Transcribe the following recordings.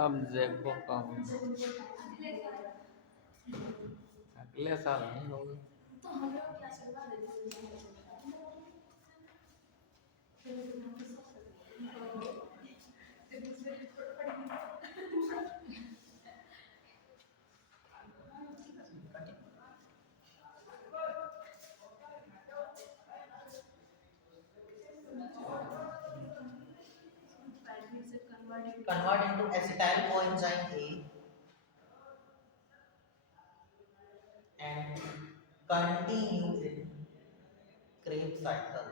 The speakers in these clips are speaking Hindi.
अब जेबो का हूँ, अगले साल नहीं होगा। convert into acetyl coenzyme A and continue in Krebs cycle.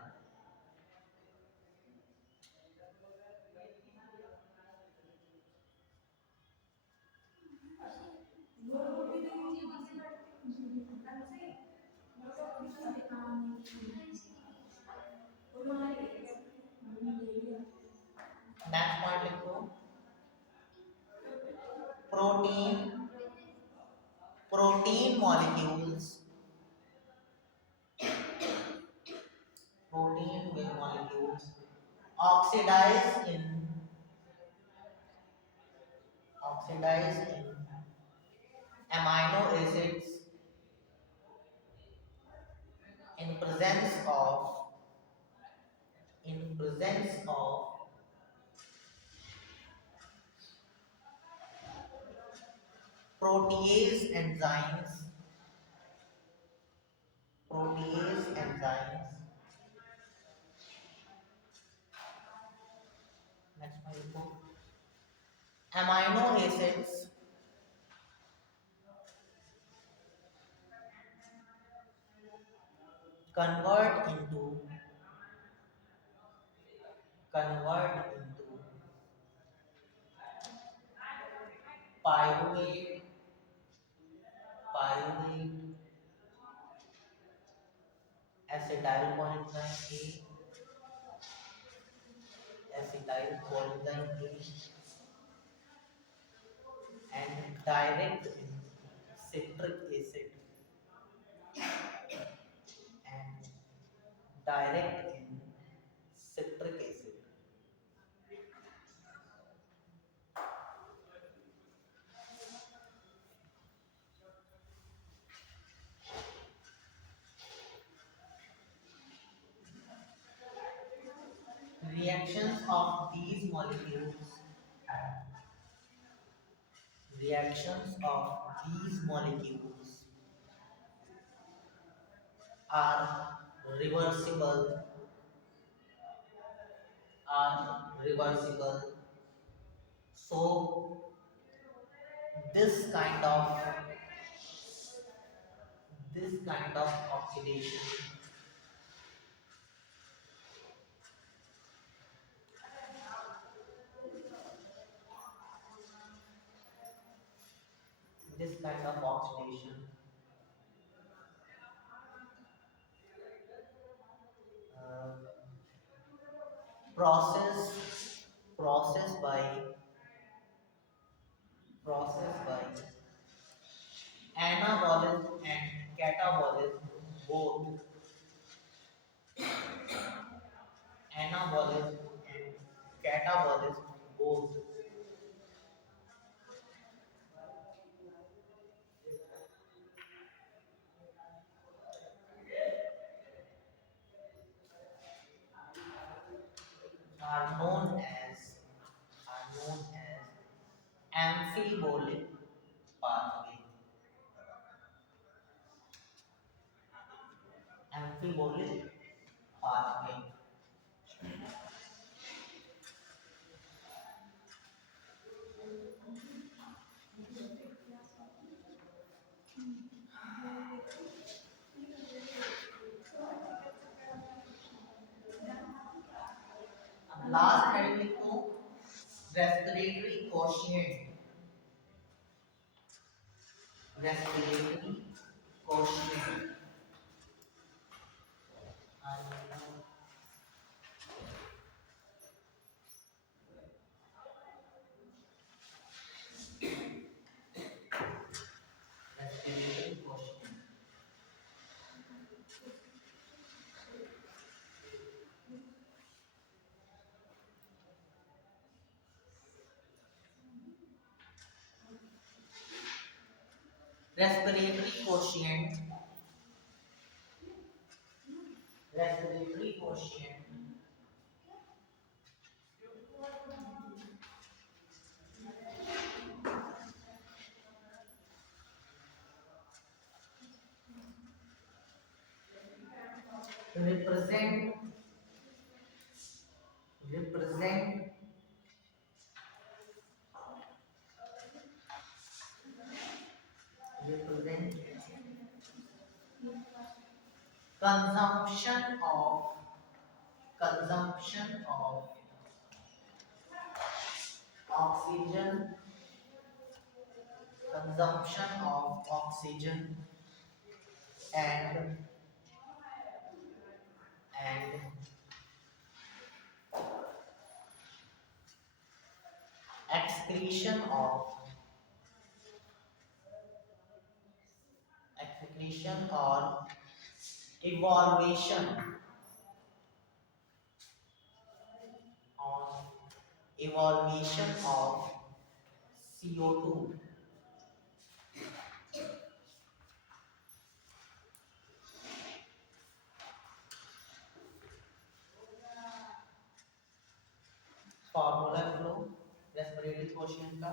Next point लिखो protein protein molecules protein molecules oxidize in oxidize in amino acids in presence of protease enzymes protease enzymes next one लिखो amino acids convert into pyruvate pyruvate acetyl coenzyme A acetyl coenzyme A and direct in citric acid and direct in citric acid. Reactions of these molecules reactions of these molecules are reversible reversible. So this kind of oxidation this kind of oxidation uh, process by anabolism and catabolism both anabolism and catabolism both are known as amphibolic pathway amphibolic pathway. अब लास्ट हेडिंग लिखो respiratory quotient respiratory quotient respiratory quotient respiratory quotient, respiratory quotient represent represent represent consumption of consumption of oxygen, consumption of oxygen and and excretion of excretion or evaluation on evaluation of CO2. Formula low respiratory quotient का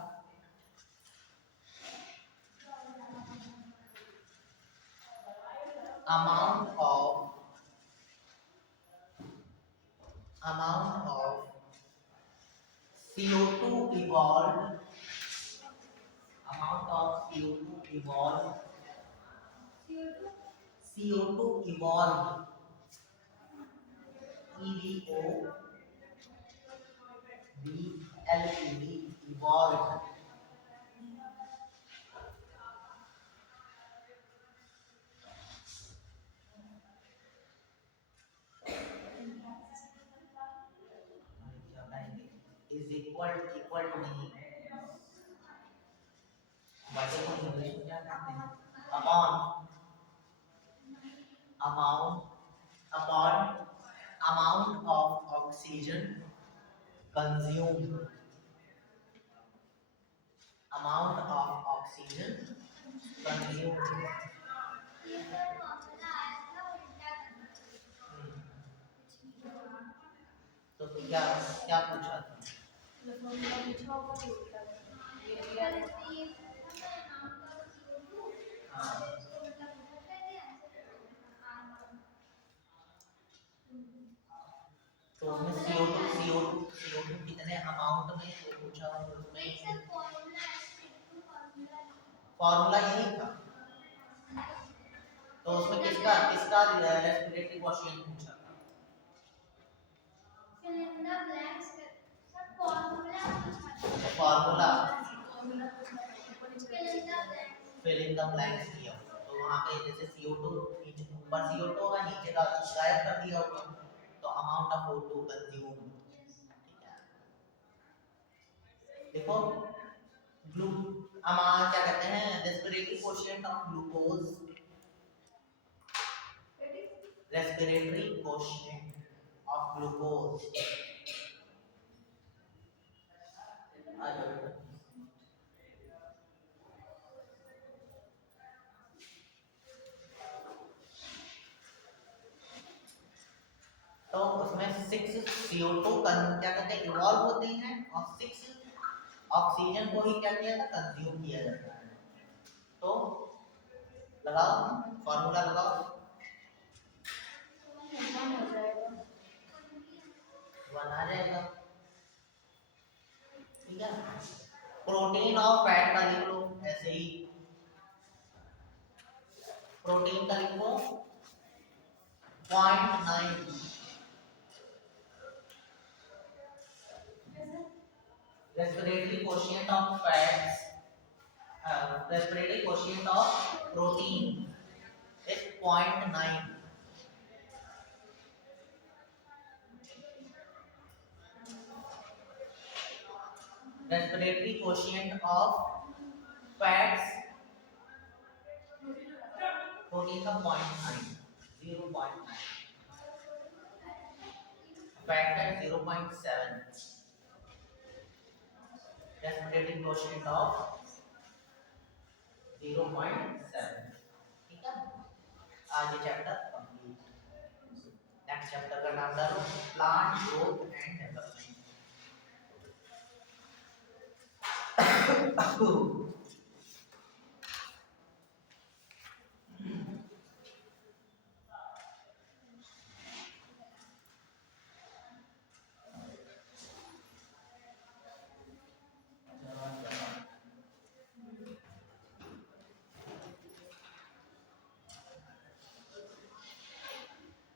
amount of CO2 evolved amount of CO2 evolved CO2 evolved EVO VLEV evolved is equal to नहीं बातें को इंग्लिश में क्या कहते हैं upon amount upon amount of oxygen consumed amount of oxygen consumed तो क्या क्या पूछा था हाँ तो उसमें CO2 कितने अमाउंट में वो पूछा उसमें फॉर्मूला यही था तो उसमें किसका किसका रेस्पिरेटरी क्वोशिएंट पूछा था fill in the blanks sir formula formula fill in the blanks fill in the blanks किया तो वहां पे जैसे CO2 नीचे ऊपर CO2 होगा नीचे का गायब कर दिया होगा तो अमाउंट ऑफ O2 कंज्यूम ठीक है देखो ग्लू अमाउंट क्या कहते हैं respiratory quotient of glucose respiratory quotient of glucose आ जाओ बेटा तो उसमें 6 CO2 क्या कहते हैं इवॉल्व होते हैं और 6 ऑक्सीजन को ही क्या किया था कंज्यूम किया जाता है तो लगाओ फॉर्मूला लगाओ 1 आ जाएगा ठीक है प्रोटीन और फैट का लिख लो ऐसे ही प्रोटीन का लिखो 0.9 respiratory quotient of fats respiratory quotient of protein is 0.9 respiratory quotient of fats protein का 0.9 0.9 fat का 0.7 respiratory quotient of 0.7। ठीक है, आज ये चैप्टर कंप्लीट। नेक्स्ट चैप्टर का नाम डालो plant growth and development.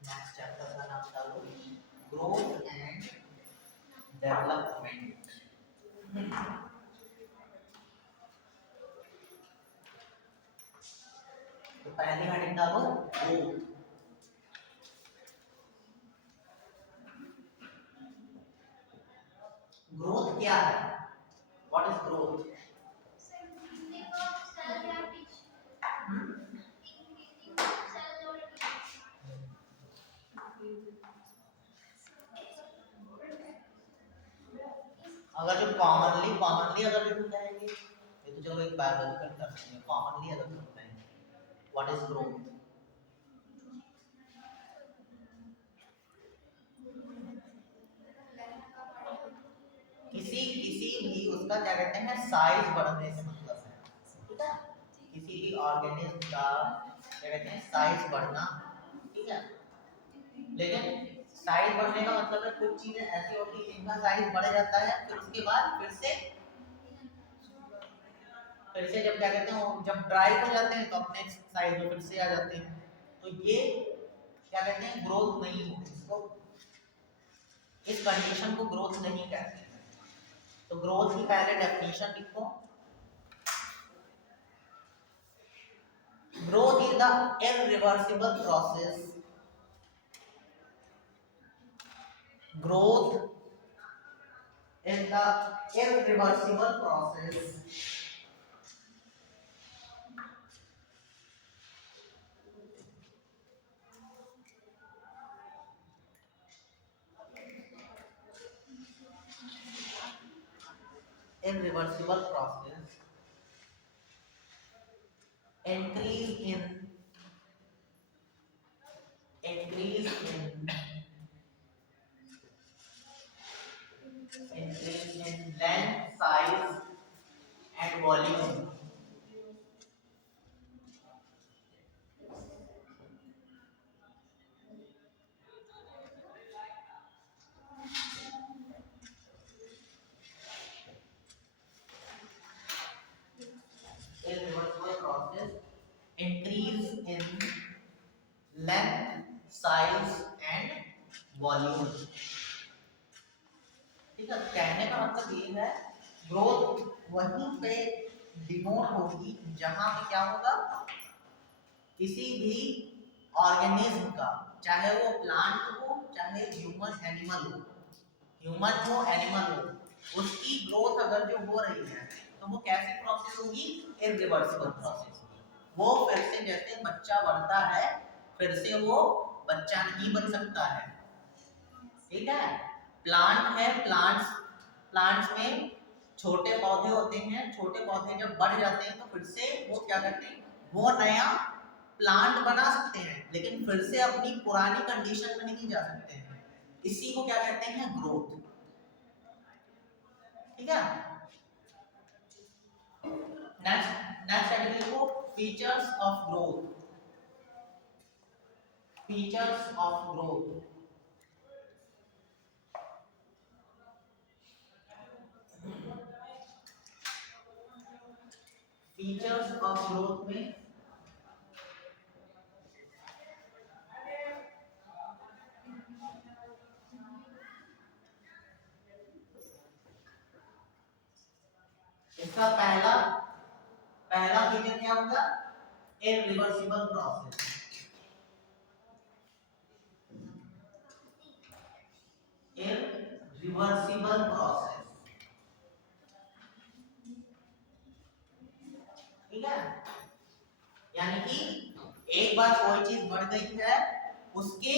Next chapter का नाम डालो ग्रोथ एंड डेवलपमेंट। तो पहली हेडिंग डालो ग्रोथ। ग्रोथ क्या है? What is growth? Increasing of cell division. Increasing of cell division. अगर जो कॉमनली अगर लिख जाएंगे, ये तो चलो एक बायोलॉजिकल टर्म है, कॉमनली अगर लिख जाएंगे व्हाट इज ग्रोथ? किसी भी उसका क्या कहते हैं साइज बढ़ने से मतलब है, ठीक है, किसी भी ऑर्गेनिज्म का क्या कहते हैं साइज बढ़ना, ठीक है। लेकिन साइज बढ़ने का मतलब है कुछ चीजें ऐसी होती हैं जिनका साइज बढ़ जाता है, फिर उसके बाद फिर से जब क्या कहते हैं जब ड्राई हो जाते हैं तो अपने साइज में फिर से आ जाते हैं। तो ये क्या कहते हैं ग्रोथ नहीं होती, इसको इस कंडीशन को ग्रोथ नहीं कहते हैं। तो ग्रोथ की पहले डेफिनेशन लिखो। Growth is the irreversible process. Growth is the irreversible process increase in length, size and volume. Irreversible process, increase in length, size and volume। ठीक है, कहने का मतलब ये है ग्रोथ वहीं पे डिनोट होगी जहां पे क्या होगा, किसी भी ऑर्गेनिज्म का, चाहे वो प्लांट हो चाहे ह्यूमन हो एनिमल हो, उसकी ग्रोथ अगर जो हो रही है तो वो कैसी प्रोसेस होगी? Irreversible process. वो फिर से जैसे बच्चा बढ़ता है फिर से वो बच्चा नहीं बन सकता है, ठीक है। प्लांट है, प्लांट्स में छोटे पौधे होते हैं, छोटे पौधे जब बढ़ जाते हैं तो फिर से वो क्या करते हैं, वो नया प्लांट बना सकते हैं, लेकिन फिर से अपनी पुरानी कंडीशन में नहीं जा सकते हैं। इसी को क्या कहते हैं? ग्रोथ, ठीक है। नेक्स्ट हेडिंग को features of growth. Features of growth. Features of growth में इसका पहला फीचर क्या होगा? Irreversible process. इरिवर्सिबल प्रोसेस, ठीक है। यानी कि एक बार कोई चीज बढ़ गई है, उसके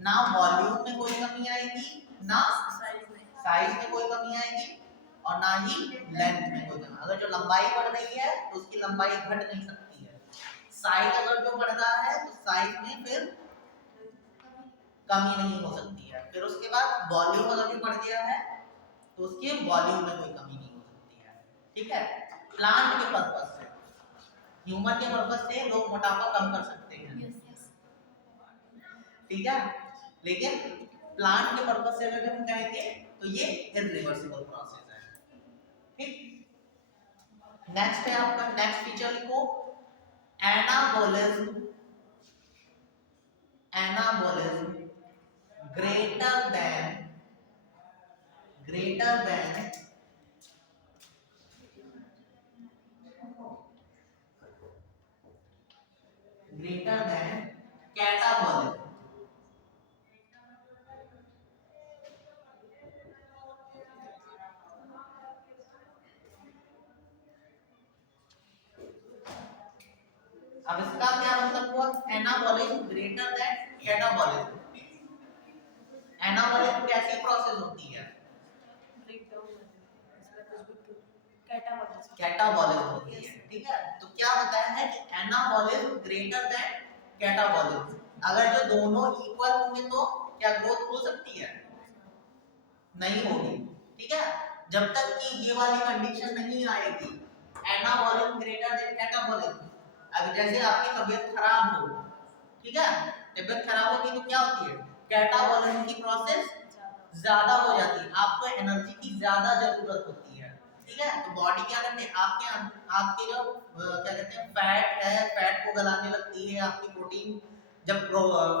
ना वॉल्यूम में कोई कमी आएगी ना साइज में कोई कमी आएगी, और ना ही लेंथ में कोई कमी। अगर जो लंबाई बढ़ रही है तो उसकी लंबाई घट नहीं सकती है। साइज अगर जो बढ़ रहा है तो साइज में फिर कमी नहीं हो सकती है। फिर उसके बाद वॉल्यूम अगर जो बढ़ गया है तो उसके वॉल्यूम में कोई कमी नहीं हो सकती है। ठीक है, प्लांट के पर्पस से, ह्यूमन के पर्पस से लोग मोटापा कम कर सकते हैं, ठीक है, लेकिन प्लांट के पर्पस से अगर हम कहेंगे तो ये इरिवर्सिबल प्रोसेस है। ठीक, नेक्स्ट है आपका, नेक्स्ट फीचर लिखो anabolism. Anabolism greater than catabolism. अब इसका क्या मतलब हुआ, anabolism greater than catabolism. Anabolism कैसी प्रोसेस होती है, कैटाबोलिज्म होती है। ठीक है, तो क्या बताया है कि एनाबोलिज्म ग्रेटर देन कैटाबोलिज्म। अगर जो दोनों इक्वल होंगे तो क्या ग्रोथ हो सकती है, नहीं होगी। ठीक है, जब तक कि ये वाली कंडीशन नहीं आएगी, एनाबोलिज्म ग्रेटर देन कैटाबोलिज्म। अब जैसे आपकी तबीयत खराब हो, ठीक है, तबीयत खराब होगी तो क्या होती है, कैटाबोलिज्म की प्रोसेस ज्यादा हो जाती है, आपको एनर्जी की ज्यादा जरूरत होती है। ठीक है, तो बॉडी क्या करती है, आपके जो क्या कहते हैं फैट है, फैट को गलाने लगती है। आपकी प्रोटीन, जब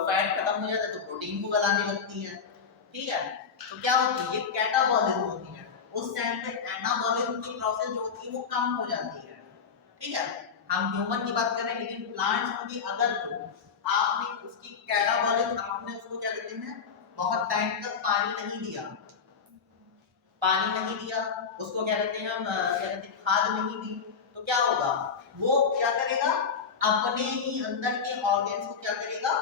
फैट खत्म हो जाता है तो प्रोटीन को गलाने लगती है। ठीक है, तो क्या होती है, ये कैटाबोलिज्म होती है। उस टाइम पे एनाबोलिज्म की प्रोसेस जो होती है वो कम हो जाती है। ठीक है, हम ह्यूमन की बात कर रहे हैं, लेकिन प्लांट्स में भी अगर तो आपने उसकी कैटाबोलिज्म, आपने उसको क्या कहते हैं बहुत टाइम तक पानी नहीं दिया, उसको क्या कहते हैं हम क्या कहते हैं खाद नहीं दी, तो क्या होगा, वो क्या करेगा, अपने ही अंदर के ऑर्गन्स को क्या करेगा,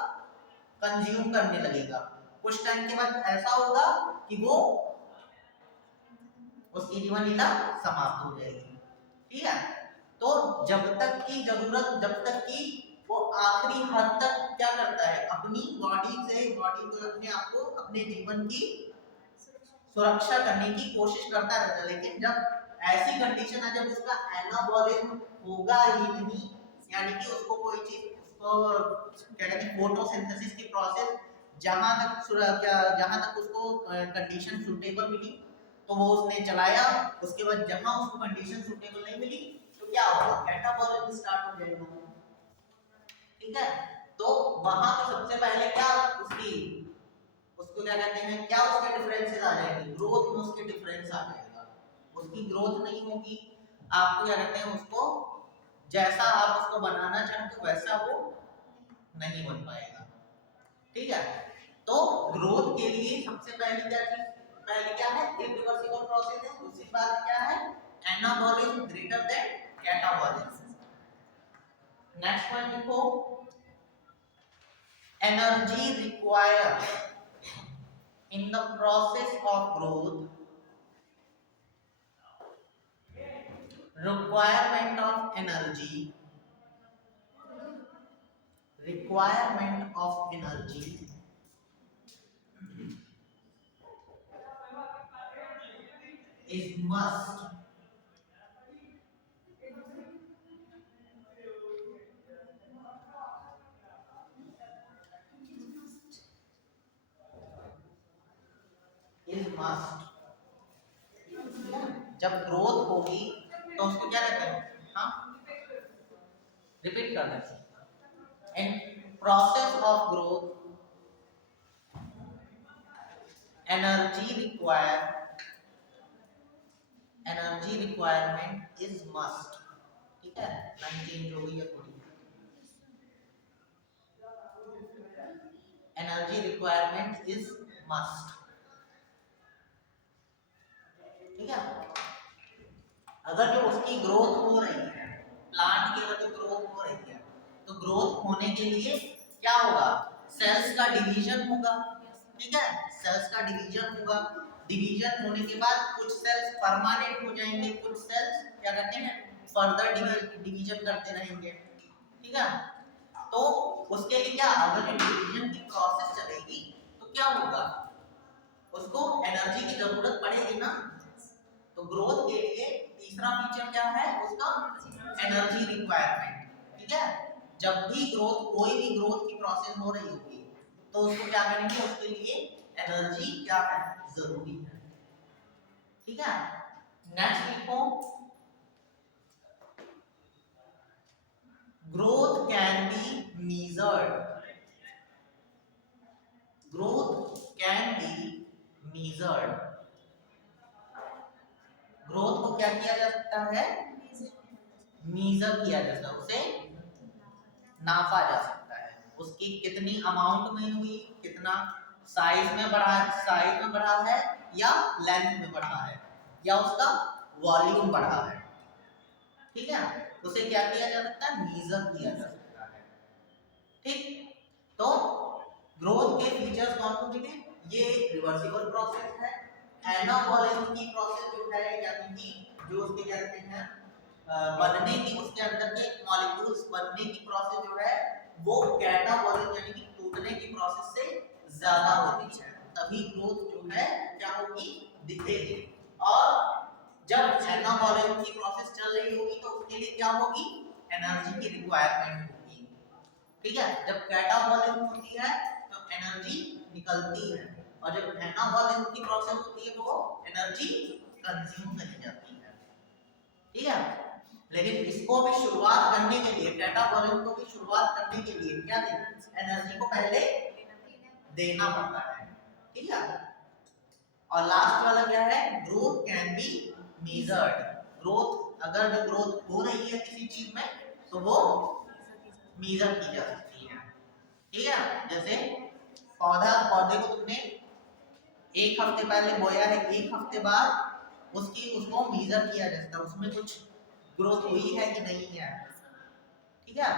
कंज्यूम करने लगेगा। कुछ टाइम के बाद ऐसा होगा कि वो उसकी जीवन लीला समाप्त हो जाएगी। ठीक है, तो जब तक की जरूरत, जब तक कि वो आखिरी हद तक क्या करता है, अपनी बॉडी को, अपने आप को, अपने जीवन की सुरक्षा करने की कोशिश करता रहता है। लेकिन जब ऐसी कंडीशन है जब उसका एनाबोलिज्म होगा ही नहीं, यानी कि उसको कोई चीज, उसको क्या कहते हैं फोटोसिंथेसिस की प्रोसेस जहां तक उसको कंडीशन सूटेबल मिली तो वो उसने चलाया। उसके बाद जहां उसको कंडीशन सूटेबल नहीं मिली तो क्या होगा, कैटाबोलिज्म स्टार्ट हो जाएगा। ठीक है, तो वहां पे सबसे पहले क्या उसको क्या कहते हैं, क्या उसके डिफरेंसेस आ जाएंगे, ग्रोथ में उसके डिफरेंस आ जाएगा। उसकी ग्रोथ नहीं होगी, आपको क्या कहते हैं, उसको जैसा आप उसको बनाना चाहते हो वैसा वो नहीं बन पाएगा। ठीक है, तो ग्रोथ के लिए सबसे पहले क्या है, इरिवर्सिबल प्रोसेस है। दूसरी बात क्या है, anabolism greater than catabolism. Next point लिखो, energy required in the process of growth, requirement of energy is must. Is must. जब ग्रोथ होगी तो उसको क्या कहते हैं, हाँ रिपीट करना है, in process of growth energy requirement is must. ठीक है, लाइन चेंज हो गई है थोड़ी, एनर्जी रिक्वायरमेंट इज मस्ट। ठीक है, अगर जो उसकी ग्रोथ हो रही है, प्लांट की अगर जो ग्रोथ हो रही है, तो ग्रोथ होने के लिए क्या होगा, सेल्स का डिवीजन होगा। ठीक है, सेल्स का डिवीजन होगा, डिवीजन होने के बाद कुछ सेल्स परमानेंट हो जाएंगे, कुछ सेल्स क्या करते हैं फर्दर डिवीजन करते रहेंगे, ठीक है। तो उसके लिए क्या, अगर जो डिवीजन की प्रोसेस चलेगी तो क्या होगा, उसको एनर्जी की जरूरत पड़ेगी ना। तो ग्रोथ के लिए तीसरा फीचर क्या है उसका, एनर्जी रिक्वायरमेंट, ठीक है। जब भी ग्रोथ, कोई भी ग्रोथ की प्रोसेस हो रही होगी तो उसको क्या करेंगे, उसके लिए एनर्जी क्या है, जरूरी है, ठीक है। नेक्स्ट लिखो, growth can be measured, growth can be measured, growth को क्या किया जा सकता है, मीजर किया जा सकता है, उसे नापा जा सकता है, उसकी कितनी अमाउंट में हुई, कितना साइज में बढ़ा, साइज में बढ़ा है या लेंथ में बढ़ा है या उसका वॉल्यूम बढ़ा है, ठीक है। उसे क्या किया जा सकता है, मीजर किया जा सकता है, ठीक। तो ग्रोथ के फीचर्स कौन कौन से हैं, ये एक रिवर्सिबल प्रोसेस है, एनाबॉलिज्म की प्रोसेस जो है, यानी कि जो उसके क्या कहते हैं बनने की, उसके अंदर के मॉलिक्यूल्स बनने की प्रोसेस जो है वो कैटाबॉलिज्म यानी कि टूटने की प्रोसेस से ज्यादा होती है, तभी ग्रोथ जो है क्या होगी, दिखेगी। और जब एनाबॉलिज्म की प्रोसेस चल रही होगी तो उसके लिए क्या होगी, एनर्जी की रिक्वायरमेंट होगी, ठीक है। जब कैटाबॉलिज्म होती है तो एनर्जी निकलती है, और जब एनाबॉलिज्म की प्रोसेस होती है तो वो एनर्जी कंज्यूम नहीं जाती है, ठीक है। लेकिन इसको भी शुरुआत करने के लिए, कैटाबॉलिज्म को भी शुरुआत करने के लिए क्या देना, एनर्जी को पहले देना पड़ता है, ठीक है। और लास्ट वाला क्या है, growth can be measured, growth अगर जो ग्रोथ हो रही है किसी चीज में तो वो मेजर की जा सकती है, ठीक है। जैसे पौधे को तुमने एक हफ्ते पहले बोया है, एक हफ्ते बाद उसको मेजर किया जा सकता है, उसमें कुछ ग्रोथ हुई है कि नहीं है, ठीक है।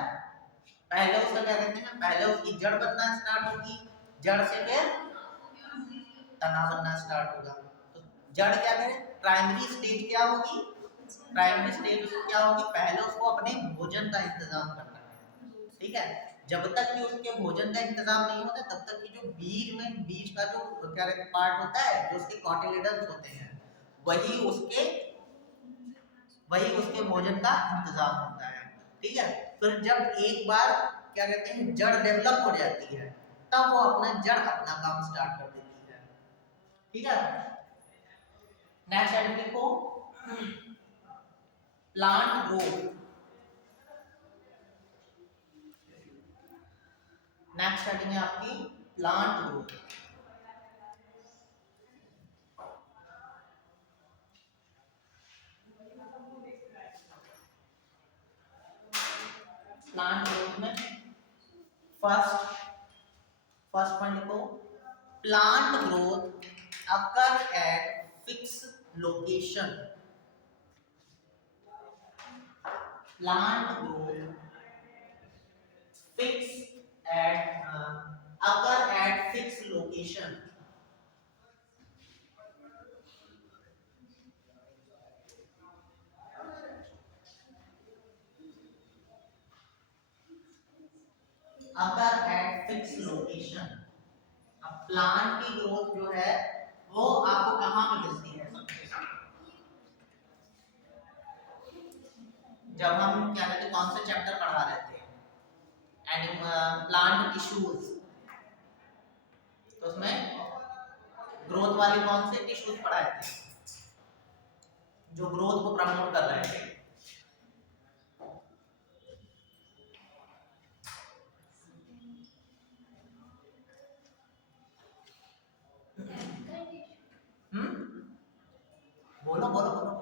पहले उसका क्या कहते हैं, पहले उसकी जड़ बनना स्टार्ट होगी, जड़ से फिर तना बनना स्टार्ट होगा। तो जड़ क्या करें, प्राइमरी स्टेज क्या होगी, प्राइमरी स्टेज क्या होगी, पहले उसको अपने भोजन का इंतजाम करना है, ठीक है। जब तक कि उसके भोजन का इंतजाम नहीं होता तब तक कि जो बीज में, बीज का जो क्या कहते हैं पार्ट होता है, जो उसके कॉटिलेडन्स होते हैं, वही उसके भोजन का इंतजाम होता है, ठीक है। फिर जब एक बार क्या कहते हैं जड़ डेवलप हो जाती है तब वो जड़ अपना काम स्टार्ट कर देती है, ठीक है। नेक्स्ट आइटम देखो, प्लांट ग्रोथ, नेक्स्ट आइटम है आपकी प्लांट ग्रोथ। प्लांट ग्रोथ में फर्स्ट पॉइंट देखो, plant growth occur at fix location, plant growth fix eight occur at fix location, occur at fix location. अब प्लांट की ग्रोथ जो है वो आपको कहां पर मिलती है, जब हम क्या कहते हैं कौन से चैप्टर पढ़ा रहे थे, प्लांट टिश्यूज, तो उसमें ग्रोथ वाले कौन से टिश्यूज पढ़ाए थे जो ग्रोथ को प्रमोट कर रहे थे, बोलो बोलो बोलो,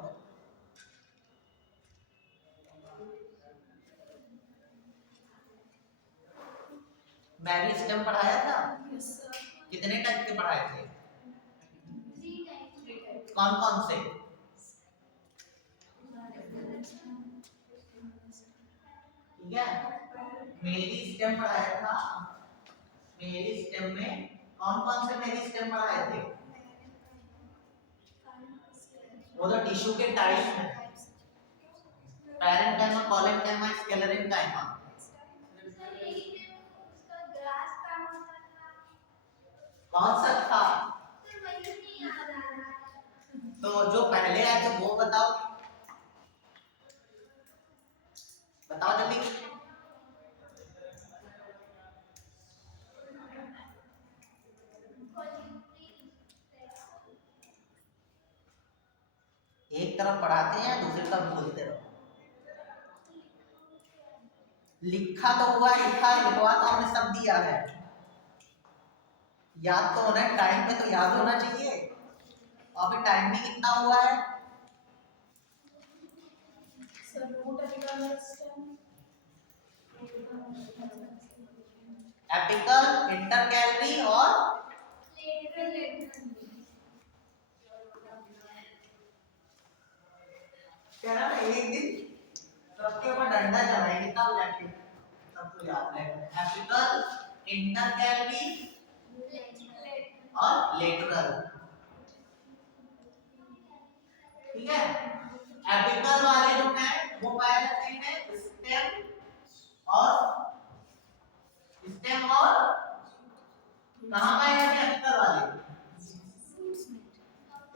मेरिस्टेम पढ़ाया था, कितने टाइप के पढ़ाए थे, कौन कौन से, ठीक है। मेरिस्टेम पढ़ाया था, मेरिस्टेम में कौन कौन से मेरिस्टेम पढ़ाए थे, वो तो टिश्यू के टाइप में पैरेंकाइमा, कॉलेनकाइमा, स्क्लेरेनकाइमा। कौन सा था? तो जो पहले आए थे वो बताओ, बताओ जल्दी। एक तरफ पढ़ाते हैं, दूसरी तरफ बोलते रहो। लिखा तो हुआ, लिखा लिखवा तो हमने सब दिया है, याद तो होना है, टाइम पे तो याद होना चाहिए। अभी टाइम भी कितना हुआ है? एपिकल, इंटरकैलरी और कह रहा ना एक दिन सबके ऊपर डंडा चलाएंगे तब जाके सबको याद रहेगा। एपिकल, इंटरकैलरी और लेटरल, ठीक है। एपिकल वाले जो हैं वो पाए जाते हैं स्टेम और कहाँ पाए जाते हैं एपिकल वाले?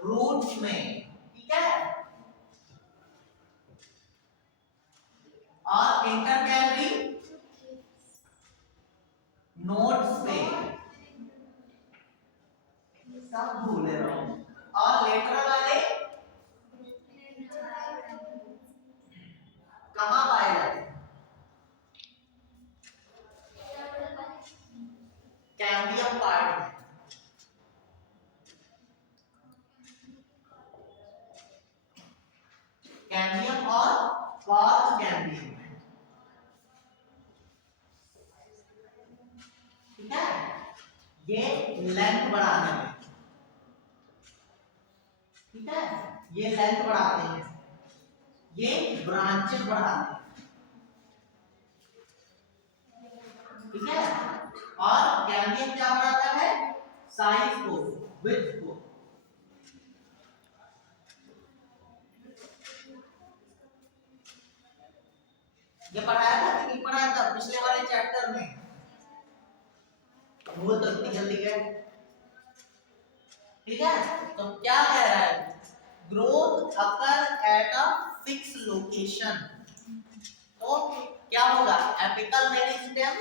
रूट्स में, ठीक है। और इंटरकैलरी नोड्स पे, सब भूले रहो। और लेटरल वाले कहाँ पाए जाते हैं? कैम्बियम पार्ट में, कैम्बियम और कॉर्क कैम्बियम में, ठीक है। ये लेंथ बढ़ाने में, ठीक है, ये लेंथ बढ़ाते हैं, ये ब्रांचेस बढ़ाते हैं, ठीक है। और कैम्बियम क्या बढ़ाता है? साइज को, विड्थ को। ये पढ़ाया था कि नहीं पढ़ाया था पिछले वाले चैप्टर में? भूल तो इतनी जल्दी गए, ठीक है। तो क्या कह रहा है? Growth occur at a fix location. तो क्या होगा? एपिकल मेरिस्टेम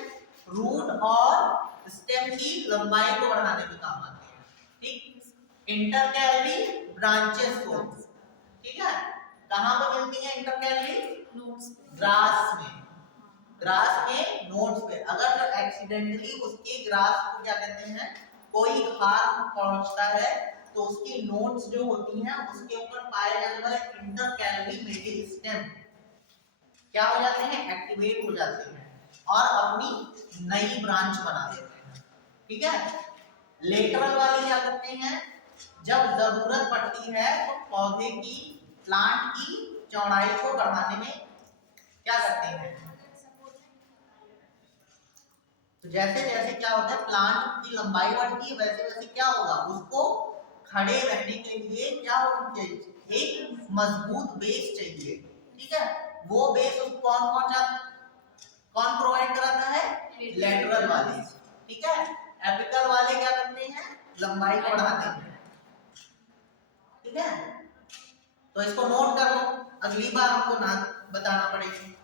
रूट और स्टेम की लंबाई को बढ़ाने में काम आते हैं, ठीक। इंटरकैलरी ब्रांचेस को, ठीक है। कहां पर मिलती है इंटरकैलरी? ग्रास में, ग्रास में नोड्स पे। अगर एक्सीडेंटली उसके ग्रास को क्या कहते हैं, कोई हार्म पहुंचता है तो उसकी नोड्स जो होती हैं उसके ऊपर पाए जाने वाले इंटरकैलरी मेरिस्टेम क्या हो जाते हैं? एक्टिवेट हो जाते हैं और अपनी नई ब्रांच बना देते हैं, ठीक है। लेटरल वाले क्या करते हैं? जब जरूरत पड़ती है तो पौधे की, प्लांट की चौड़ाई को बढ़ाने में क्या करते हैं? तो जैसे जैसे क्या होता है, प्लांट की लंबाई बढ़ती है, वैसे वैसे क्या होगा? उसको खड़े रहने के लिए क्या होना चाहिए? एक मजबूत बेस चाहिए, ठीक है। वो बेस उसको कौन प्रोवाइड कराता है? लेटरल वाले, ठीक है। एपिकल वाले क्या करते हैं? लंबाई को बढ़ाते हैं, ठीक है। तो इसको नोट कर लो, अगली बार हमको ना बताना पड़ेगी।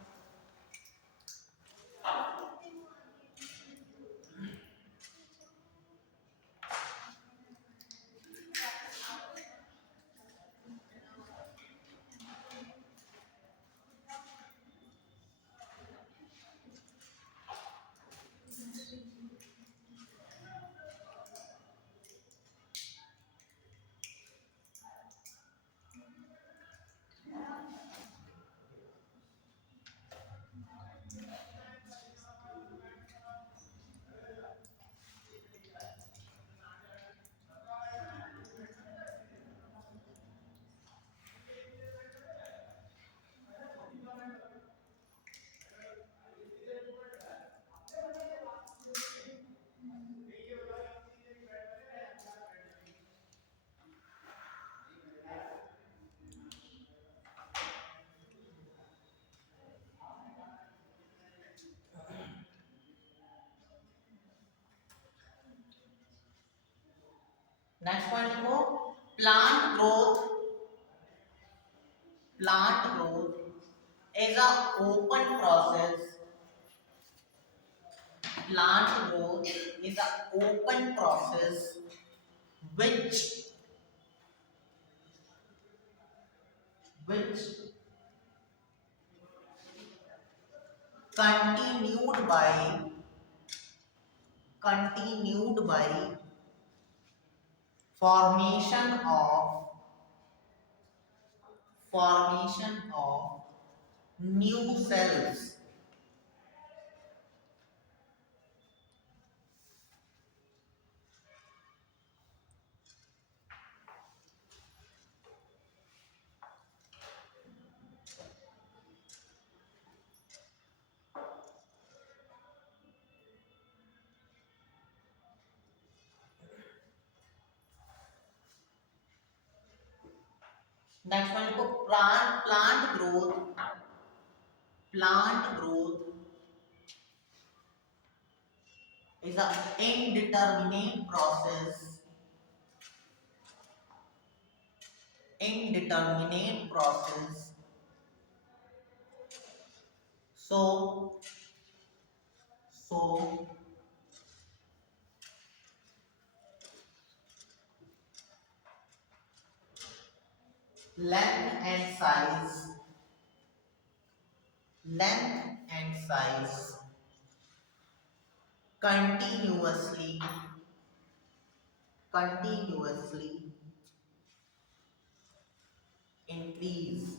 plant growth is a open process. Plant growth is a open process which continued by formation of new cells. Next one को plant growth is a indeterminate process. So length and size continuously increase.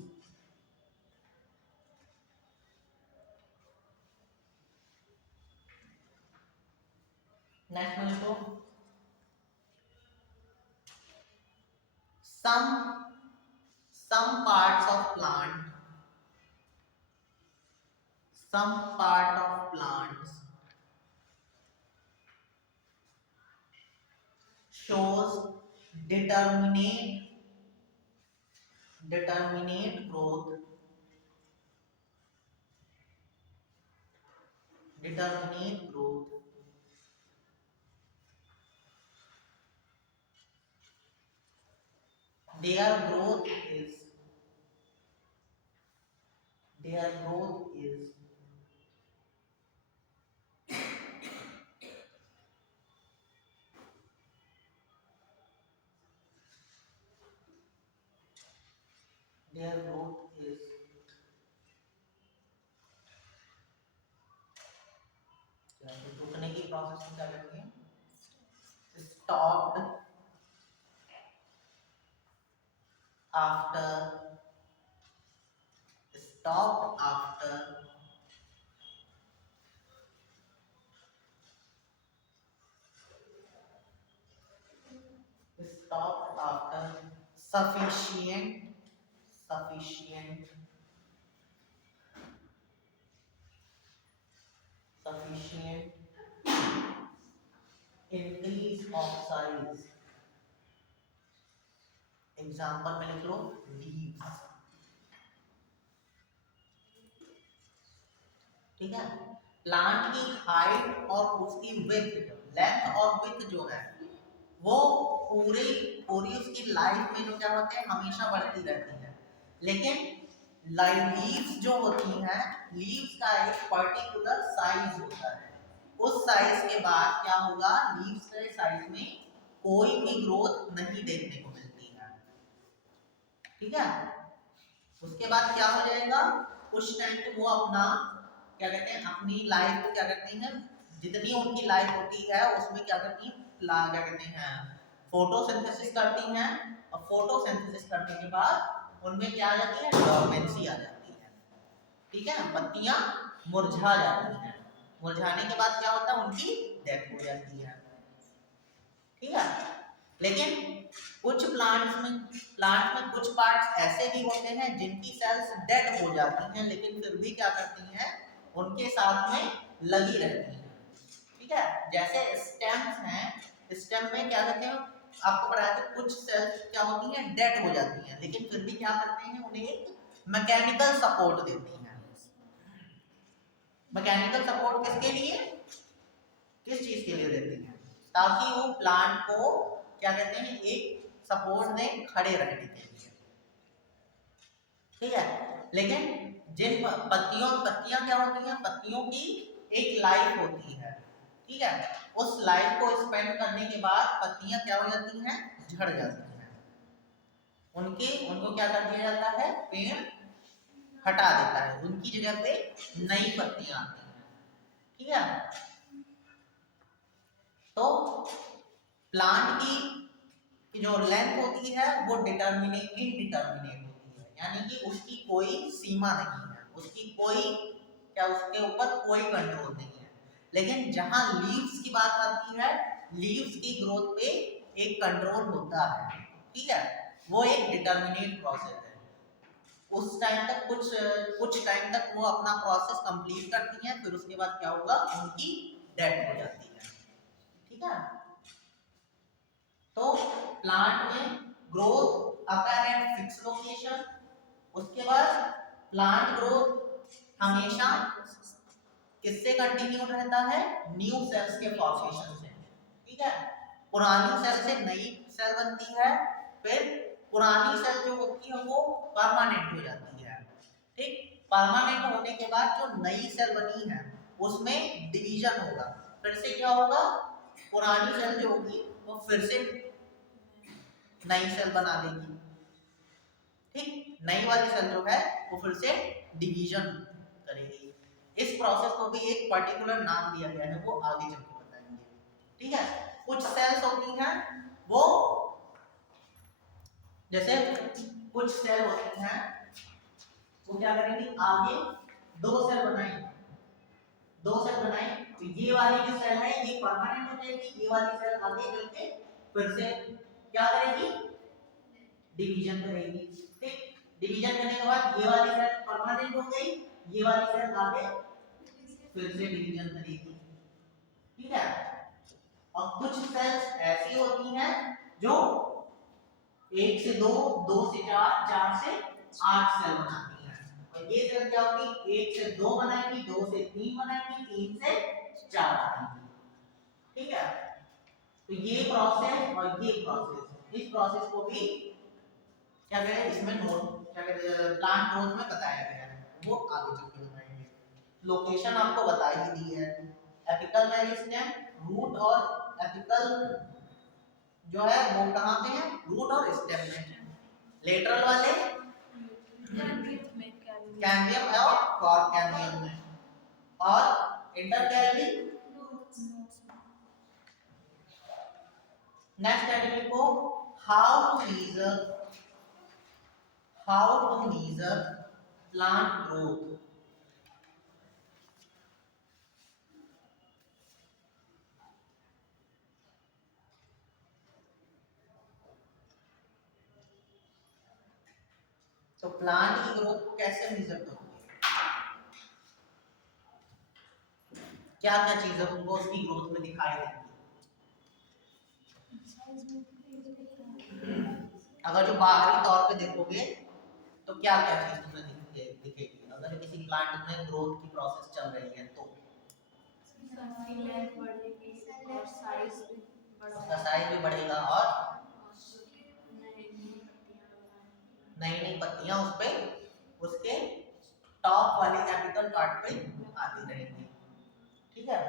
Next one को some parts of plants shows determinate growth their growth is रुकने की प्रोसेस क्या करती है stopped after sufficient increase of size. Example में लिख लो leaves. ठीक है, प्लांट की हाइट और उसकी लेंथ और विड्थ जो है वो पूरी उसकी लाइफ में जो क्या होते हैं हमेशा बढ़ती रहती है, लेकिन लीव्स जो होती हैं लीव्स का एक पर्टिकुलर साइज होता है. उस साइज के बाद क्या होगा, लीव्स के साइज में कोई भी ग्रोथ नहीं देखने को मिलती है. ठीक है, उसके बाद क्या हो जाएगा, उस टाइम पे वो अपना क्या कहते हैं अपनी लाइफ को क्या करती हैं, जितनी उनकी लाइफ होती है उसमें क्या करती हैं, क्या कहते हैं फोटोसिंथेसिस करती हैं. और फोटोसिंथेसिस करने के बाद उनमें क्या आ जाती है, डोर्मेंसी आ जाती है. ठीक है, पत्तियां मुरझा जाती हैं. मुरझाने के बाद क्या होता है, उनकी डेथ हो जाती है. ठीक है, लेकिन कुछ प्लांट में कुछ पार्ट्स ऐसे भी होते हैं जिनकी सेल्स डेड हो जाती हैं, लेकिन फिर भी क्या करती हैं, उनके साथ में लगी रहती हैं. ठीक है, जैसे स्टेम्स हैं, स्टेम में क्या कहते हैं, आपको पढ़ाया था कुछ सेल्स क्या होती हैं, डेड हो जाती हैं, लेकिन फिर भी क्या करते हैं, उन्हें एक मैकेनिकल सपोर्ट देती हैं. मैकेनिकल सपोर्ट किसके लिए, किस चीज के लिए देती हैं, ताकि वो प्लांट को क्या कहते हैं एक सपोर्ट दें खड़े रहने के लिए, ठीक है। लेकिन जिन पत्तियां क्या होती हैं, पत्तियों की एक लाइफ होती है, ठीक है। उस लाइफ को स्पेंड करने के बाद पत्तियां क्या हो जाती हैं, झड़ जाती हैं। उनको क्या कर दिया जाता है, पेड़ हटा देता है, उनकी जगह पे नई पत्तियां आती हैं, ठीक है। तो प्लांट की जो लेंथ होती है वो इनडिटर्मिनेट होती है, यानी कि उसकी कोई सीमा नहीं है, उसके ऊपर कोई कंट्रोल नहीं है। लेकिन जहां लीव्स की बात आती है, लीव्स की ग्रोथ पे एक कंट्रोल होता है, ठीक है। वो एक डिटर्मिनेट प्रोसेस है। उस टाइम तक कुछ टाइम तक वो अपना प्रोसेस कंप्लीट करती हैं, फिर उसके बाद क्या होगा, उनकी डेथ हो जाती है, ठीक है। तो प्लांट में growth occur at fix location, उसके बाद प्लांट ग्रोथ हमेशा किससे कंटिन्यू रहता है, न्यू सेल्स के फॉर्मेशन से, ठीक है। पुरानी सेल से नई सेल बनती है, फिर पुरानी सेल जो होती है वो परमानेंट हो जाती है, ठीक। परमानेंट होने के बाद जो नई सेल बनी है उसमें डिवीजन होगा, फिर से क्या होगा, पुरानी सेल जो होगी वो फिर से नई सेल बना देगी, ठीक। नई वाली सेल जो है वो फिर से डिवीजन करेगी। इस प्रोसेस को भी एक पर्टिकुलर नाम दिया गया है, वो आगे चल के बताएंगे, ठीक है। कुछ सेल्स होती हैं वो, जैसे कुछ सेल होती हैं वो क्या करेंगी, आगे दो सेल बनाएंगे, तो ये वाली जो सेल है ये परमानेंट हो जाएगी, ये वाली सेल आगे चल के फिर से क्या करेगी, डिवीजन करेगी, ठीक। डिवीजन करने के बाद ये वाली सेल परमानेंट हो गई, ये वाली सेल आगे फिर से डिवीजन करेगी, ठीक है। और कुछ सेल्स ऐसी होती हैं जो 1 से 2, 2 से 4, 4 से 8 सेल बनाती हैं, और ये सेल क्या होगी, 1 से 2 बनाएंगी, 2 से 3 बनाएंगी, 3 से 4 बनाएंगी, ठीक है। तो ये प्रोसेस और ये प्रोसेस, इस प्रोसेस को भी क्या कहते हैं, इसमें नोट क्या कहते हैं, प्लांट ग्रोथ में बताया गया है, वो आगे चल के बताएंगे। लोकेशन आपको बता ही दी है, एपिकल मेरिस्टेम, रूट और एपिकल जो है वो कहां पे है, रूट और स्टेम में। लेटरल वाले कैम्बियम और कॉर्क कैम्बियम में, और इंटरकैलरी नेक्स्ट कैटेगरी को how to measure plant growth. तो प्लांट की ग्रोथ को कैसे मेजर करोगे, क्या क्या चीजें तुमको उसकी ग्रोथ में दिखाई देंगी। अगर जो बाहरी तौर पे देखोगे तो क्या क्या चीज तुम्हें दिखेगी, अगर किसी प्लांट में ग्रोथ की प्रोसेस चल रही है तो उसका साइज भी बढ़ेगा और नई नई पत्तियां उस पे उसके टॉप वाले एपिकल पार्ट पे आती रहेंगी, ठीक है।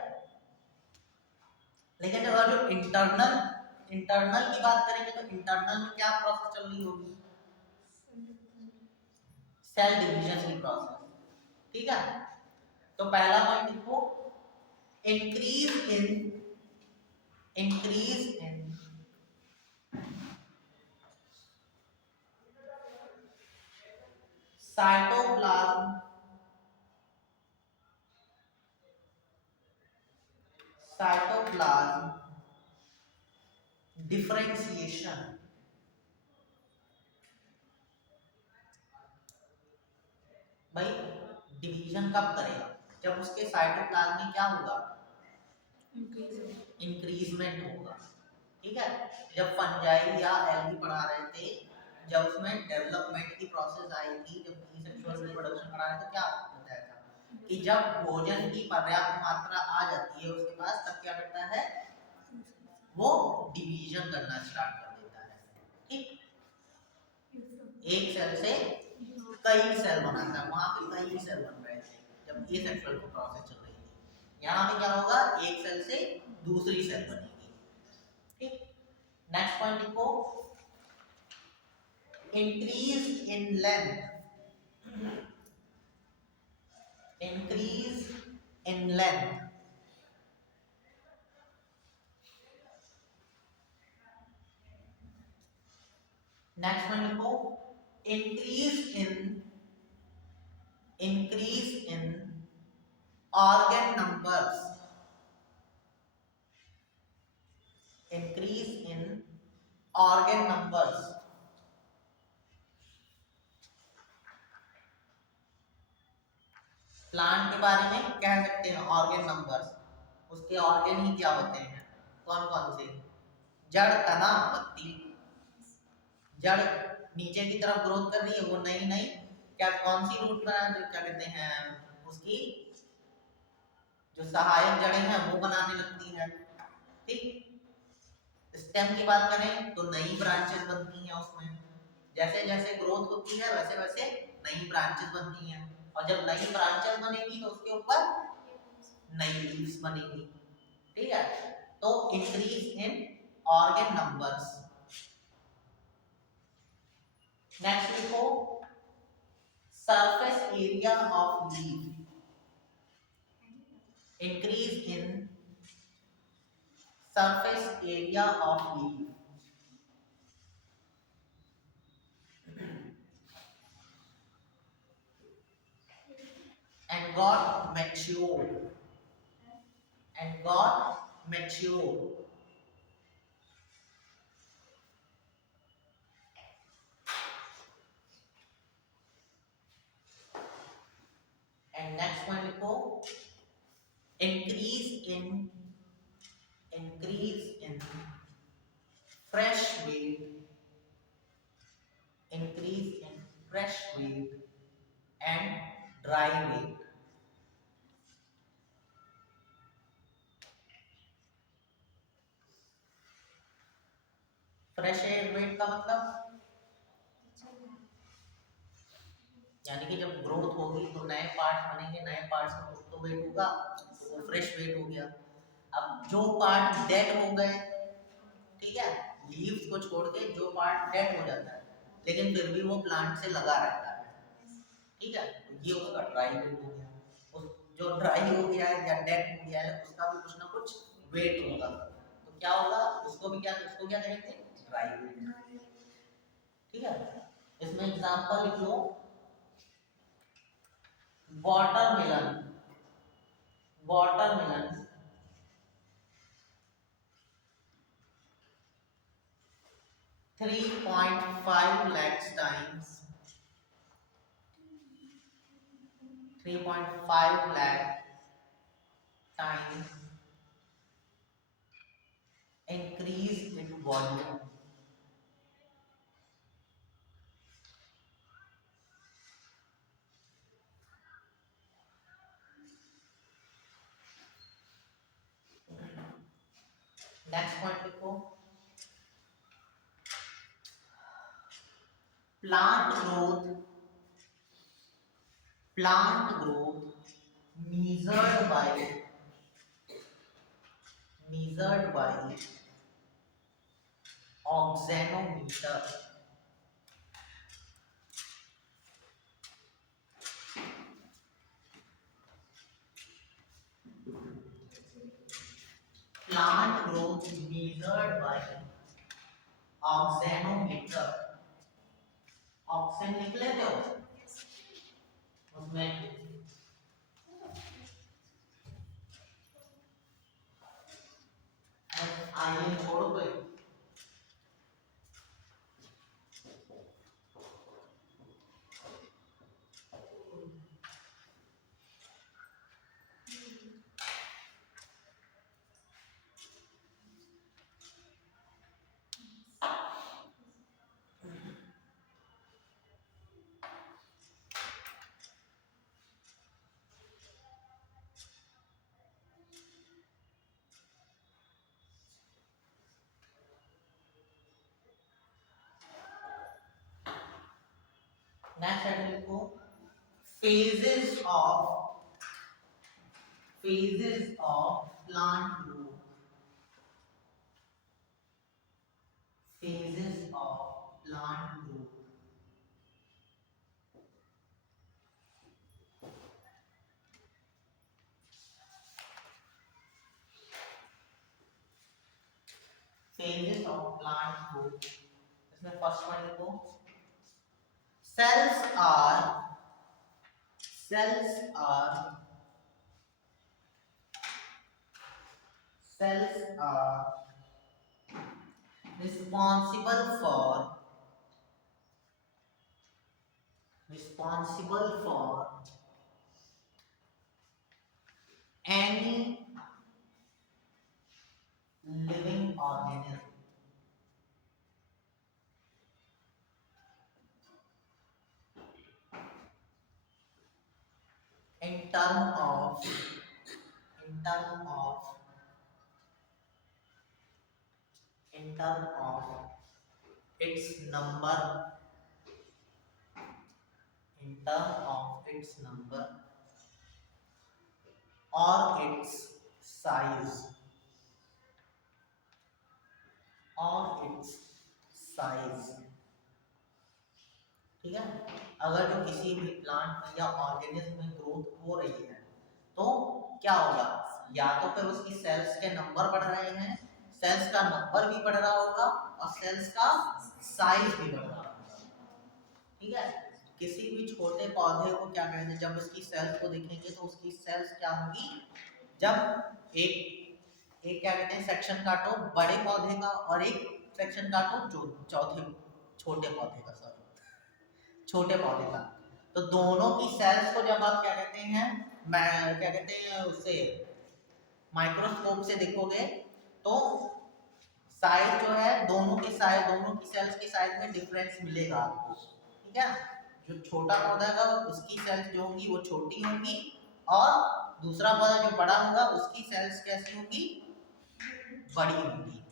लेकिन जब जो इंटरनल की बात करेंगे तो इंटरनल में क्या प्रोसेस चल रही होगी, सेल डिवीजन की प्रोसेस, ठीक है। तो पहला पॉइंट लिखो, इंक्रीज इन साइटोप्लाज्म डिफरेंशिएशन। भाई डिवीजन कब करेगा, जब उसके साइटोप्लाज्म में क्या होगा, इंक्रीजमेंट होगा, ठीक है। जब फंजाई या एल्गी पढ़ा रहे थे, जब उसमें डेवलपमेंट की प्रोसेस आई थी, जब सेक्सुअल रिप्रोडक्शन पढ़ा रहे थे, क्या बताया था कि जब भोजन की पर्याप्त मात्रा आ जाती है उसके पास, तब क्या करता है, वो डिवीजन करना स्टार्ट कर देता है, ठीक एक सेल से कई सेल बनाता है, वहां पे कई सेल बन रहे थे जब ये सेक्सुअल प्रोसेस चल रही थी। यहाँ पे क्या होगा, एक सेल से दूसरी सेल बनेगी। ठीक, नेक्स्ट पॉइंट लिखो, increase in length, increase in length. Next one लिखो, increase in organ numbers, increase in organ numbers. Plant के बारे में कह सकते हैं ऑर्गन नंबर्स, उसके ऑर्गन ही क्या होते हैं, कौन कौन से, जड़, तना, पत्ती। जड़ नीचे की तरफ ग्रोथ कर रही है, वो नई नई क्या कौन सी रूट बना, जो क्या कहते हैं उसकी जो सहायक जड़ें हैं वो बनाने लगती है। ठीक, स्टेम की बात करें तो नई ब्रांचेस बनती हैं उसमें, जैसे जैसे ग्रोथ होती है वैसे वैसे नई ब्रांचेस बनती हैं, और जब नई ब्रांचेस बनेगी तो उसके ऊपर नई लीव्स बनेगी। ठीक है, तो increase in organ numbers. Next लिखो, surface area of leaf, increase in surface area of leaf. And got matured, and got matured. And next one लिखो, increase in fresh weight, increase in fresh weight and dry weight. Fresh weight का मतलब यानी कि जब ग्रोथ होगी तो नए पार्ट्स बनेंगे, नए पार्ट्स में कुछ तो वेट होगा, तो वो फ्रेश वेट हो गया। अब जो पार्ट डेड हो गए, ठीक है, लीव्स को छोड़ के जो पार्ट डेड हो जाता है लेकिन फिर भी वो प्लांट से लगा रहता है, ठीक है, तो ये उसका ड्राई वेट हो गया। उस जो ड्राई हो गया है या डेड हो गया है उसका भी कुछ ना कुछ वेट होगा, तो क्या होगा, उसको क्या कहेंगे, ड्राई वेट। ठीक है, इसमें एग्जांपल लिख लो, watermelon, watermelon 3.5 lakhs times, 3.5 lakh times increase in volume. Next point लिखो, plant growth measured by oxenometer. Plant growth measured by oxenometer. Oxygen लिख लेते हो उसमें, आइए छोड़ दो, नेक्स्ट हेडिंग लिखो phases of plant growth. Phases of plant growth. Phases of plant growth. इसमें फर्स्ट वन लिखो cells are responsible for any living organism. In term of its number, or its size, ठीक है। अगर जो किसी भी प्लांट में या ऑर्गेनिज्म में ग्रोथ हो रही है तो क्या होगा, या तो फिर उसकी सेल्स के नंबर बढ़ रहे हैं, सेल्स का नंबर भी बढ़ रहा होगा और सेल्स का साइज भी बढ़ रहा होगा, ठीक है। किसी भी छोटे पौधे को क्या कहते हैं, जब उसकी सेल्स को देखेंगे तो उसकी सेल्स क्या होंगी, जब एक क्या कहते हैं सेक्शन काटो बड़े पौधे का और एक सेक्शन काटो जो छोटे पौधे का, छोटे पौधे का, तो दोनों की सेल्स को जब आप क्या कहते हैं उससे माइक्रोस्कोप से देखोगे तो साइज जो है दोनों की सेल्स की साइज में डिफरेंस मिलेगा आपको, ठीक है। जो छोटा पौधा का उसकी सेल्स जो होंगी वो छोटी होंगी और दूसरा पौधा जो बड़ा होगा उसकी सेल्स कैसी होंगी, बड़ी होंगी,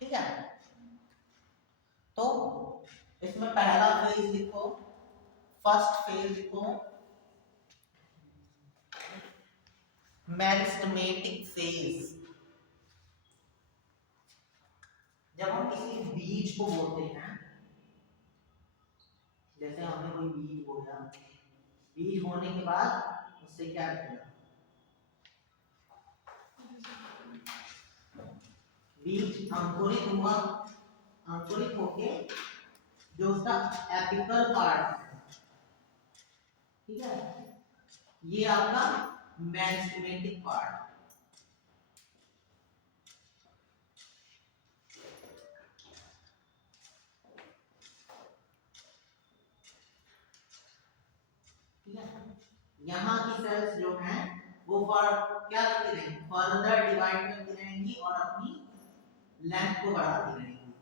ठीक है। तो इसमें पहला फेज लिखो, फर्स्ट फेज लिखो मेरिस्टेमेटिक फेज। जब हम किसी बीज को बोते हैं, जैसे हमने कोई बीज बोया, बीज बोने के बाद उससे क्या किया, बीज अंकुरित हुआ, अंकुरित होके जो उसका एपिकल पार्ट है, ठीक है, ये आपका मेरिस्टेमेटिक पार्ट, ठीक है। यहाँ की सेल्स जो हैं वो क्या करती रहेंगी, फर्दर डिवाइड करती रहेंगी और अपनी लेंथ को बढ़ाती रहेंगी,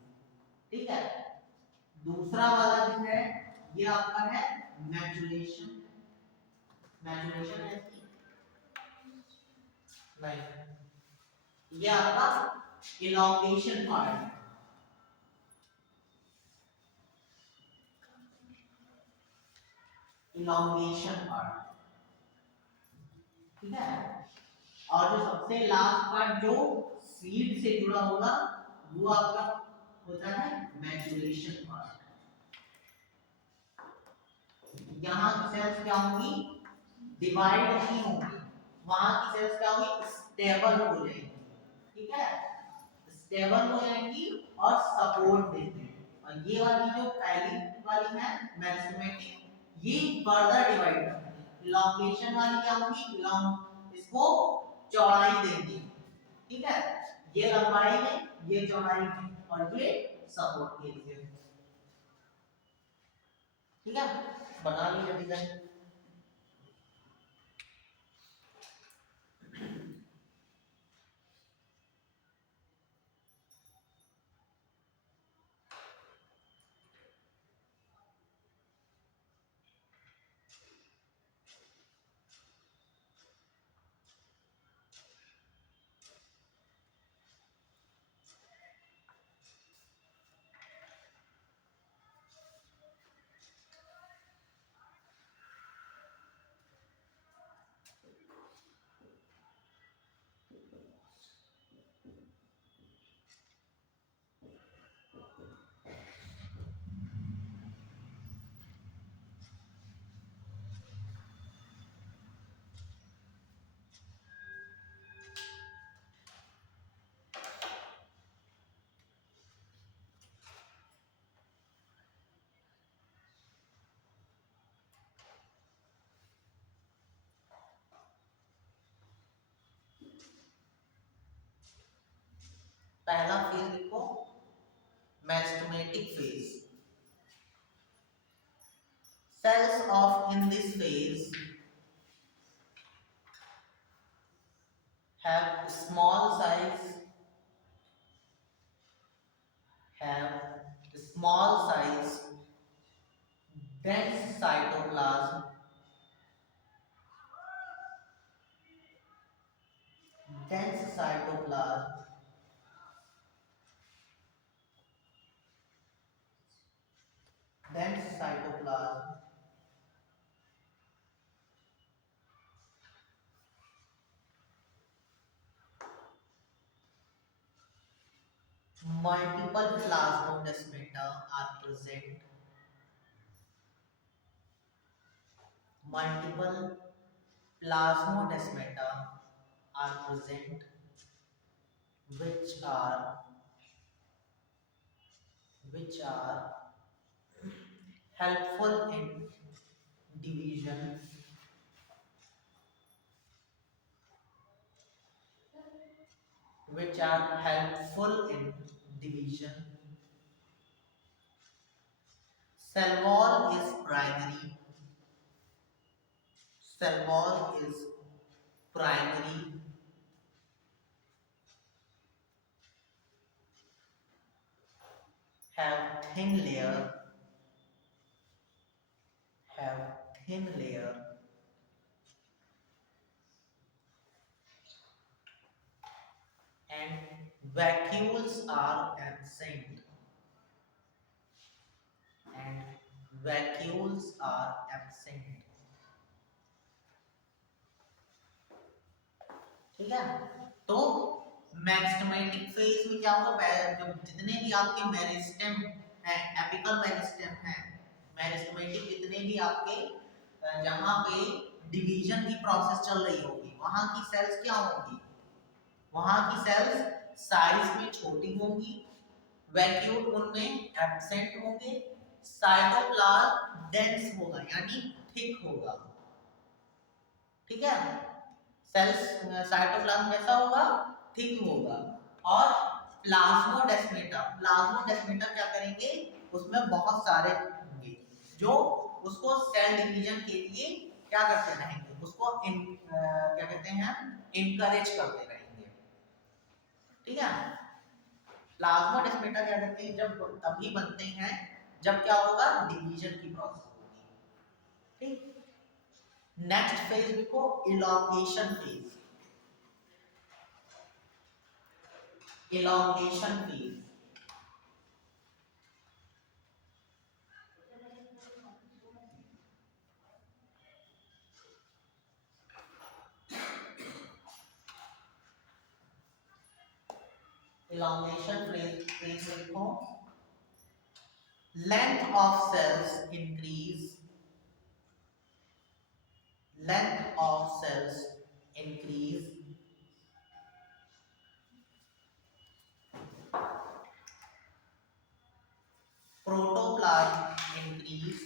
ठीक है। दूसरा वाला जो है ये आपका है मैचुरेशन, मैचुरेशन है नहीं, ये आपका इलॉन्गेशन पार्ट है, इलॉन्गेशन पार्ट, ठीक है। और जो सबसे लास्ट पार्ट जो सीड से जुड़ा होगा वो आपका होता है मैचुरेशन पार्ट। यहाँ की सेल्स क्या होंगी, डिवाइड नहीं होंगी, वहां की सेल्स क्या होंगी, स्टेबल हो जाएंगी, ठीक है, स्टेबल हो जाएंगी और सपोर्ट देंगी। और ये वाली जो पहली वाली है मेरिस्टेमेटिक, ये फर्दर डिवाइड करेंगे, इलॉन्गेशन वाली क्या होगी, इसको चौड़ाई देंगी, ठीक है, ये लंबाई में ये चौड़ाई में और ये सपोर्ट के लिए, ठीक है। बना लिया डिजाइन। पहला फेज लिखो meristematic phase. Cells of in this phase have small size, dense cytoplasm, dense cytoplasm, dense cytoplasm, multiple plasmodesmata are present. Multiple plasmodesmata are present, which are helpful in division, which are helpful in division. Cell wall is primary. Cell wall is primary. Have thin layer. And vacuoles are absent. ठीक है. तो मेरिस्टेमेटिक फेज में क्या होगा, जब जितने भी आपके मेरिस्टेम है, एपिकल मेरिस्टेम है, मेरिस्टेमेटिक जितने भी आपके जहां पे डिवीजन की प्रोसेस चल रही होगी, वहां की सेल्स क्या होंगी, वहां की सेल्स साइज में छोटी होंगी, वैक्यूल उनमें एब्सेंट होंगे, साइटोप्लाज्म डेंस होगा यानी थिक होगा. ठीक है. सेल्स साइटोप्लाज्म कैसा होगा, थिक होगा. और प्लाज्मोडेस्माटा क्या करेंगे, उसमें बहुत सारे होंगे जो उसको सेल डिवीजन के लिए क्या करते रहेंगे, उसको क्या कहते हैं, इनकरेज करते रहेंगे. ठीक है. प्लाज्मोडेस्माटा क्या करते हैं, जब तभी बनते हैं जब क्या होगा, डिवीजन की प्रोसेस होगी. ठीक. नेक्स्ट फेज लिखो elongation phase. Elongation phase. Elongation phase लिखो. Length of cells increase. Protoplasm increase.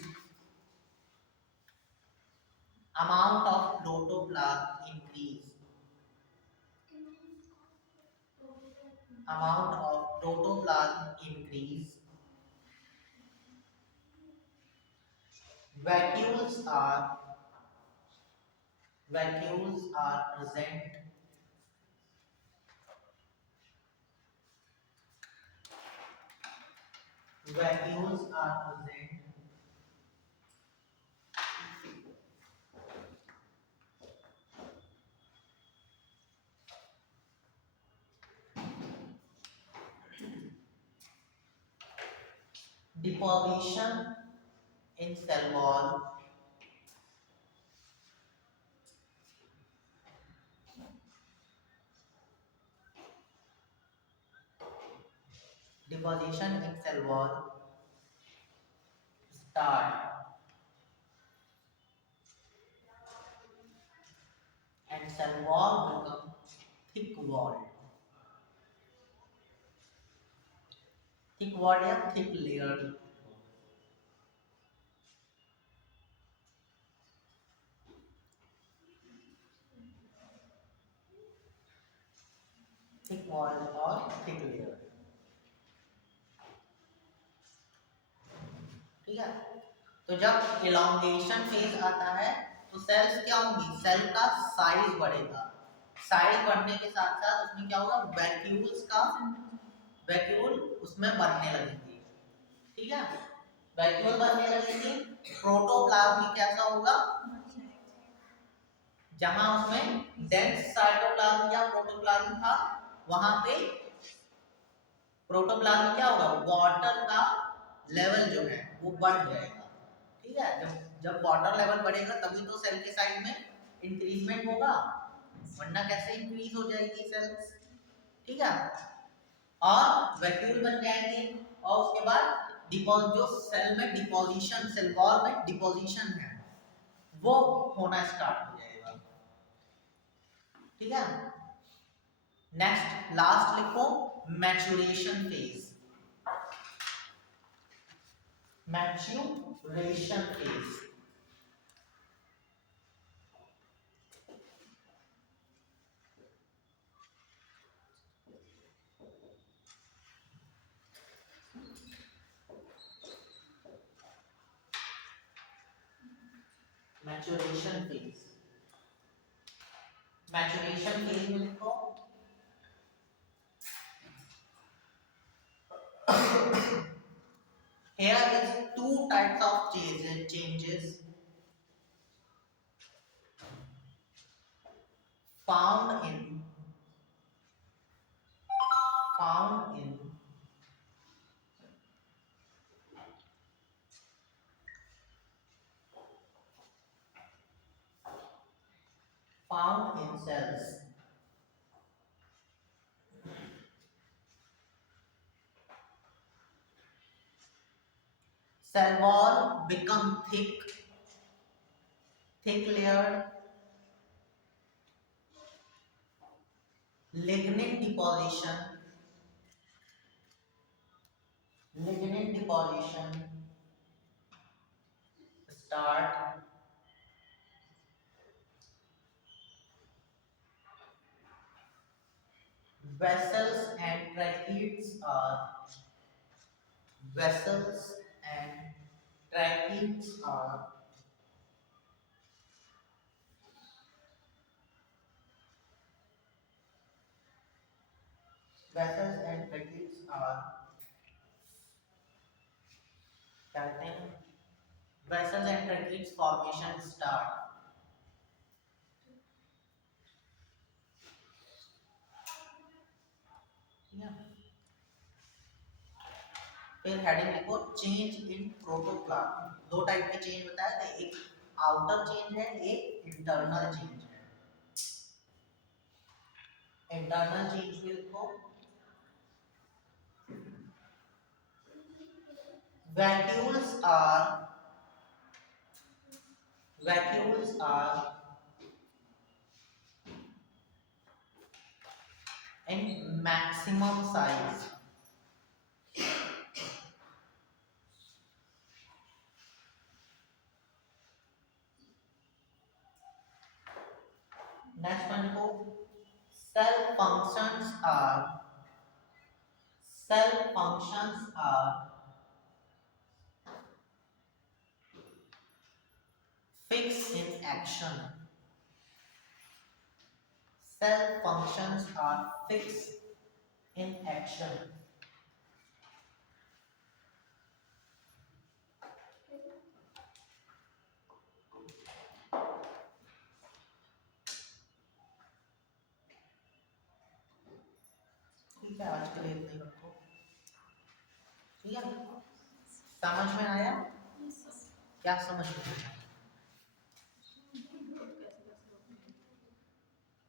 Amount of protoplasm increase. Vacuoles are present. Deposition in cell wall. Start and cell wall become thick wall. Thick wall या thick layered. Thick wall or thick layer. ठीक है। तो जब इलॉन्गेशन फेज आता है तो सेल्स क्या होंगी, सेल का साइज बढ़ेगा, साइज बढ़ने के साथ साथ उसमें क्या होगा, वैक्यूल्स का वैक्यूल उसमें बनने लगेंगे, ठीक है। वैक्यूल बनने लगेंगे, प्रोटोप्लाज्म कैसा होगा, जहां उसमें डेंस साइटोप्लाज्म या प्रोटोप्लाज्म था वहां पे प्रोटोप्लाज्म क्या होगा, वाटर का लेवल जो है वो बढ़ जाएगा, ठीक है। जब जब वाटर लेवल बढ़ेगा तभी तो सेल के साइज में इंक्रीजमेंट होगा, वरना कैसे इंक्रीज हो जाएगी सेल्स, ठीक है। और वैक्यूल बन जाएंगे और उसके बाद जो सेल में डिपोजिशन, सेल वॉल में डिपोजिशन है वो होना स्टार्ट हो जाएगा, ठीक है। नेक्स्ट लास्ट लिखो, maturation phase, maturation phase. Maturation phase, maturation phase में लिखो here is two types of changes found in found in found in cells. Cell wall become thick layered, lignin deposition start, vessels and tracheids are vessels and tracheids are vessels and tracheids are कहते हैं vessels and tracheids formation start, ठीक है। फिर हेडिंग लिखो चेंज इन प्रोटोप्लाज्म, दो टाइप के चेंज बताया था, एक आउटर चेंज है, एक इंटरनल चेंज है। इंटरनल चेंज में लिखो vacuoles are in maximum size, next one लिखो cell functions are fixed in action, cell functions are fixed in action, ठीक है। आज के लिए इतना ही रखो, ठीक है। समझ में आया, क्या समझ में आया?